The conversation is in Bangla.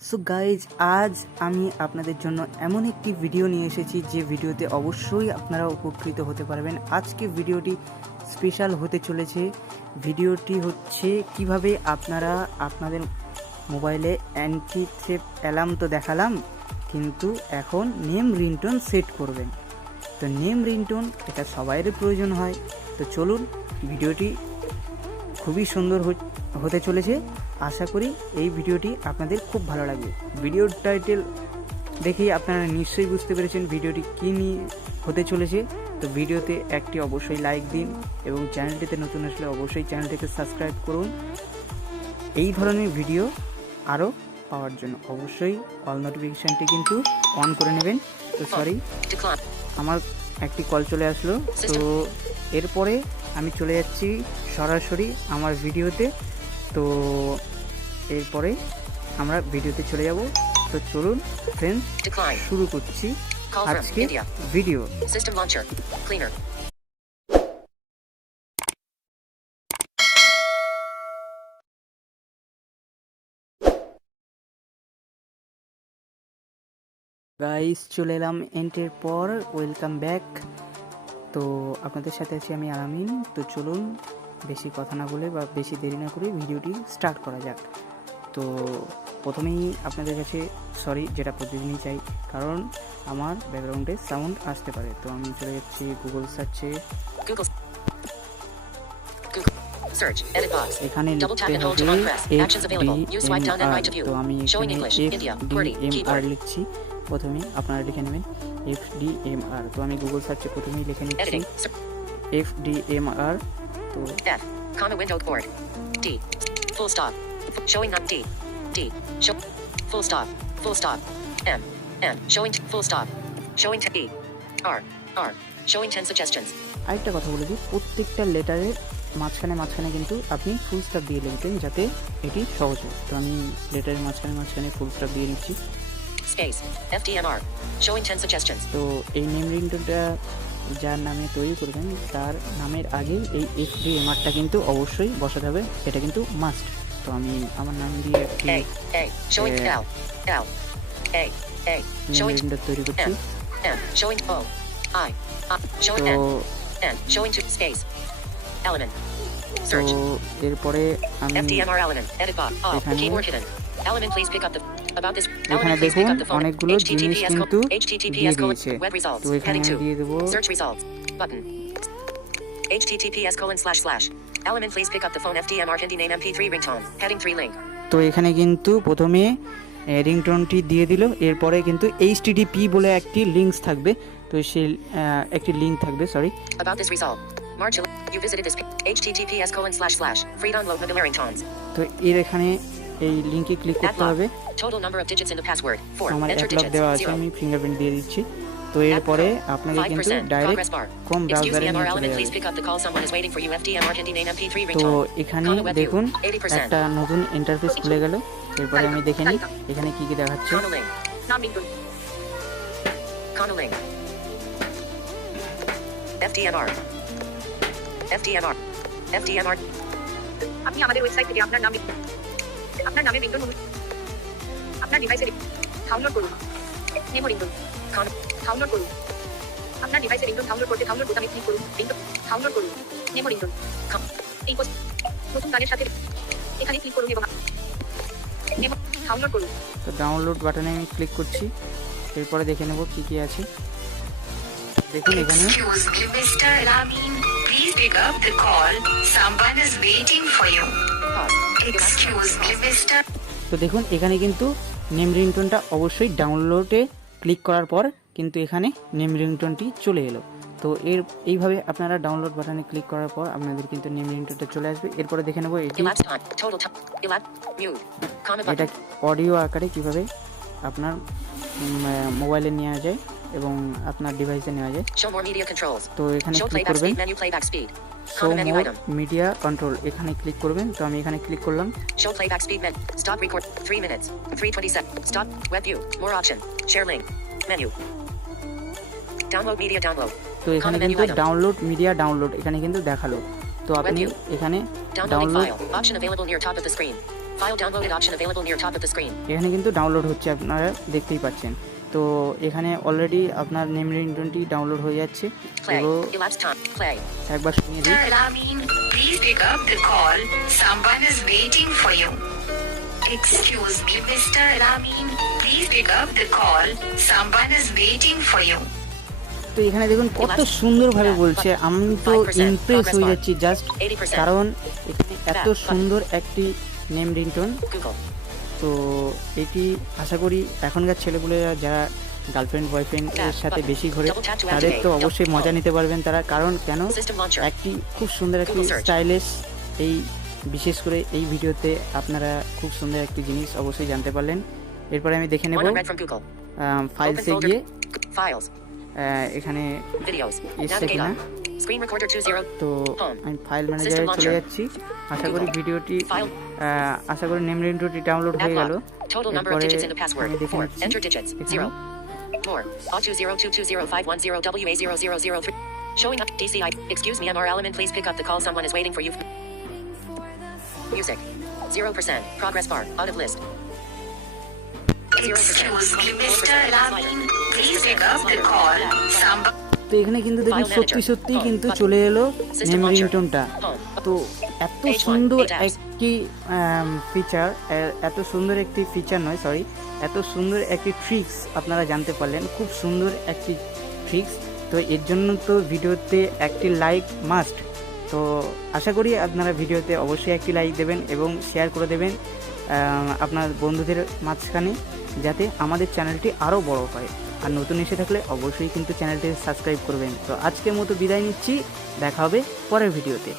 সো গাইজ, আজ আমি আপনাদের জন্য এমন একটি ভিডিও নিয়ে এসেছি যে ভিডিওতে অবশ্যই আপনারা উপকৃত হতে পারবেন। আজকে ভিডিওটি স্পেশাল হতে চলেছে। ভিডিওটি হচ্ছে কিভাবে আপনারা আপনাদের মোবাইলে অ্যান্টি থ্রেপ অ্যালার্ম তো দেখালাম, কিন্তু এখন নেম রিংটোন সেট করবেন। তো নেম রিংটোন এটা সবাইয়ের প্রয়োজন হয়। তো চলুন, ভিডিওটি খুবই সুন্দর হতে চলেছে। আশা করি এই ভিডিওটি আপনাদের খুব ভালো লাগবে। ভিডিওর টাইটেল দেখেই আপনারা নিশ্চয়ই বুঝতে পেরেছেন ভিডিওটি কী নিয়ে হতে চলেছে। তো ভিডিওতে একটি অবশ্যই লাইক দিন এবং চ্যানেলটিতে নতুন আসলে অবশ্যই চ্যানেলটিকে সাবস্ক্রাইব করুন। এই ধরনের ভিডিও আরও পাওয়ার জন্য অবশ্যই অল নোটিফিকেশানটি কিন্তু অন করে নেবেন। তো সরি, আমার একটি কল চলে আসলো, তো এরপরে আমি চলে যাচ্ছি সরাসরি আমার ভিডিওতে। তো এরপরে আমরা ভিডিওতে চলে যাব। তো চলুন ফ্রেন্ডস, শুরু করছি আজকে ভিডিও। গাইস, চলে এলাম এন্টের পর। Welcome back. তো আপনাদের সাথে আছি আমি alamin। তো চলুন বেশি কথা না বলে বা বেশি দেরি না করে ভিডিওটি স্টার্ট করা যাক। তো প্রথমেই আপনাদের কাছে সরি, যেটা প্রতিদিনই চাই, কারণ আমার ব্যাকগ্রাউন্ডে সাউন্ড আসতে পারে। তো আমি চলে যাচ্ছি গুগল সার্চে। এখানে লিখতে হবে FDMR। তো আমি FDMR লিখছি। প্রথমেই আপনারা লিখে নেবেন FDMR। তো আমি গুগল সার্চে প্রথমেই লিখে নিচ্ছি FDMR। তো window board D full stop showing up D full stop M showing full stop showing E R showing 10 suggestions। আরেকটা কথা বলে দিই, প্রত্যেকটা লেটারের মাঝখানে কিন্তু আপনি ফুল স্টপ দিয়ে লিখবেন যাতে এটি সহজ হয়। তো আমি লেটারের মাঝখানে ফুল স্টপ দিয়ে নিচ্ছি। Space FDMR showing 10 suggestions। তো এই নেম রিংটোনটা যার নামে তৈরি করবেন তার নামের আগে এই FDMRটা কিন্তু অবশ্যই বসাতে হবে, এটা কিন্তু মাস্ট। তো আমি আমার নাম দিয়ে একটি নেম রিংটোন তৈরি করছি। তো এরপরে আমি এখানে দেখুন অনেকগুলো জিনিস কিন্তু দিয়ে দিয়েছে। তো এখানে দিয়ে দেবো alamin please pick up the phone FDMR Hindi name MP3 ringtone heading 3 link। তো এখানে কিন্তু প্রথমে রিংটোনটি দিয়ে দিল, এরপরে কিন্তু HTTP বলে একটি লিঙ্কস থাকবে। তো সেই একটি লিঙ্ক থাকবে, sorry. About this result March you visited this https:// free download mobile ringtones। তো এর এখানে এই লিংকে ক্লিক করতে হবে। total number of digits in the password 4 আমার enter অ্যাডলক দেওয়া আছে, 0 আমি ফিঙ্গারপ্রিন্ট দিয়ে দিচ্ছি। তো এরপরে আপনাকে কিন্তু ডাইরেক্ট ক্রোম ব্রাউজারে নিয়ে চলে যাবে। তো এখানে দেখুন একটা নতুন ইন্টারফেস খুলে গেল। এরপরে আমি দেখে নিই এখানে কি কি দেখাচ্ছে। FDMR আপনি আমাদের ওয়েবসাইট থেকে আপনার নামে রিংটোন আপনার ডিভাইসে ডাউনলোড করুন। নেমো রিংটোন ডাউনলোড করুন। আপনার ডিভাইসে রিংটোন ডাউনলোড করতে ডাউনলোড বোতামে ক্লিক করুন। রিংটোন ডাউনলোড করুন। নেমো রিংটোন এই নতুন গানের সাথে এখানে ক্লিক করুন এবং নেমো ডাউনলোড করুন। তো ডাউনলোড বাটনে আমি ক্লিক করছি। এরপরে দেখে নেব কি কি আছে। দেখুন এখানে Mr. Alamin, please pick up the call. Someone is waiting for you. Excuse me, Mr. তো দেখুন এখানে কিন্তু নেম রিংটোনটা অবশ্যই ডাউনলোডে ক্লিক করার পর কিন্তু এখানে নেম রিংটোনটি চলে এলো। তো এইভাবে আপনারা ডাউনলোড বাটনে ক্লিক করার পর আপনাদের কিন্তু নেম রিংটোনটা চলে আসবে। এরপরে দেখে নেব এটা অডিও আকারে কিভাবে আপনার মোবাইলে নেওয়া যায় এবং আপনার ডিভাইসে নেওয়া যায়। তো এখানে ক্লিক করবেন শো মোর মিডিয়া কন্ট্রোল, এখানে ক্লিক করবেন। তো আমি এখানে ক্লিক করলাম। Show playback speed menu. Stop record 3 minutes. 3:20 seconds. Stop web view. More option. Share link. Menu. Download media download. তো এখানে কিন্তু ডাউনলোড মিডিয়া ডাউনলোড এখানে কিন্তু দেখালো। তো আপনি এখানে downloading file option available near top of the screen. File downloaded option available near top of the screen. এখানে কিন্তু ডাউনলোড হচ্ছে, আপনারা দেখতেই পাচ্ছেন। তো এখানে অলরেডি আপনার নেম রিংটোনটি ডাউনলোড হয়ে যাচ্ছে। Play. তো Elapsed time. Play. একবার শুনিয়ে দিই। Mr. Alamin, please pick up the call. Someone is waiting for you. Excuse me, Mr. Alamin. Please pick up the call. Someone is waiting for you. তো এখানে দেখুন কত সুন্দরভাবে বলছে, আমি তো ইমপ্রেস হয়ে যাচ্ছি জাস্ট, 80%. কারণ এখানে এত সুন্দর একটি নেম রিংটোন। Google. তো এটি আশা করি এখনকার ছেলেপুলেরা যারা গার্লফ্রেন্ড বয়ফ্রেন্ড এর সাথে বেশি ঘোরে তাদের তো অবশ্যই মজা নিতে পারবেন তারা, কারণ কেন System launcher. একটি খুব সুন্দর একটি Google search. স্টাইলিশ, এই বিশেষ করে এই ভিডিওতে আপনারা খুব সুন্দর একটি জিনিস অবশ্যই জানতে পারলেন। এরপরে আমি দেখে নেব One unread from Google. ফাইলসে Open গিয়ে folder. Files. এখানে Videos. এসছে Navigate কিনা। up. Screen recorder 20. তো Home. আমি ফাইল ম্যানেজারে System চলে launcher. যাচ্ছি। আশা করি Google. ভিডিওটি File. আশা করি নেম রিংটোনটি ডাউনলোড App হয়ে গেল। lock. Total number of এরপরে digits in the password. আমি দেখে 4. নিচ্ছি Enter digits. এখানে। 0. More. A02020510WA0003. Showing up. DCI. Excuse me, MR Alamin. Please pick up the call. Someone is waiting for you. Music. 0%. Progress bar. Out of list. 0%. Excuse me, Mr. Alamin. Please pick up the call. Someone. তো এখানে কিন্তু দেখুন File সত্যি manager. সত্যি Home. কিন্তু Button. চলে এলো System নেম launcher. রিংটোনটা। Home. তো এত Page one, সুন্দর 8 apps. একটি ফিচার, এত সুন্দর একটি ফিচার নয় সরি, এত সুন্দর একটি ট্রিক্স আপনারা জানতে পারলেন, খুব সুন্দর একটি ট্রিক্স। তো এর জন্য তো ভিডিওতে একটি লাইক মাস্ট। তো আশা করি আপনারা ভিডিওতে অবশ্যই একটি লাইক দেবেন এবং শেয়ার করে দেবেন আপনার বন্ধুদের মাঝখানে, যাতে আমাদের চ্যানেলটি আরও বড় হয়। আর নতুন এসে থাকলে অবশ্যই কিন্তু চ্যানেলটি সাবস্ক্রাইব করবেন। তো আজকের মতো বিদায় নিচ্ছি, দেখা হবে পরের ভিডিওতে।